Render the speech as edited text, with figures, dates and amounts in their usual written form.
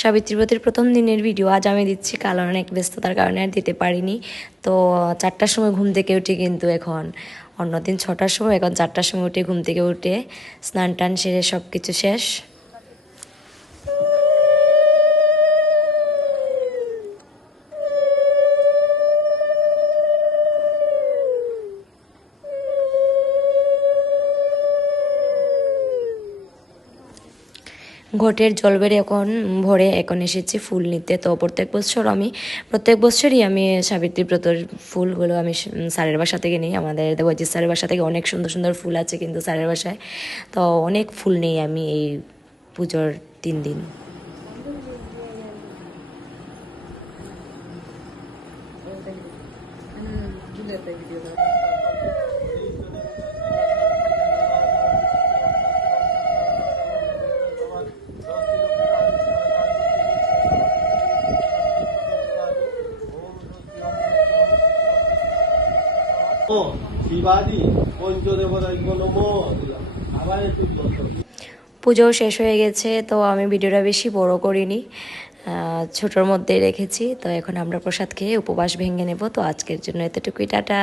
সাবিত্রী ব্রতের প্রথম দিনের ভিডিও আজ আমি দিচ্ছি, কারণ অনেক ব্যস্ততার কারণে আর দিতে পারিনি। তো 4টার সময় ঘুম থেকে উঠে কিন্তু এখন অন্যদিন 6টার সময়, এখন 4টার সময় উঠে ঘুম থেকে উঠে স্নান টান সেরে সব কিছু শেষ। ঘটের জল বেড়ে এখন ভরে এখন এসেছি ফুল নিতে। তো প্রত্যেক বছরই আমি সাবিত্রী ব্রতর ফুলগুলো আমি স্যারের বাসা থেকে নিই। আমাদের দেবজিৎ স্যারের বাসা থেকে অনেক সুন্দর সুন্দর ফুল আছে, কিন্তু স্যারের বাসায় তো অনেক ফুল নেই আমি এই পুজোর 3 দিন। শিবাজি পঞ্চদেবতায় নমো দিলাম, আবার একটু পুজো শেষ হয়ে গেছে, তো আমি ভিডিওটা বেশি বড় করিনি, ছোটোর মধ্যেই রেখেছি। তো এখন আমরা প্রসাদ খেয়ে উপবাস ভেঙে নেব। তো আজকের জন্য এতটুকুই, টাটা।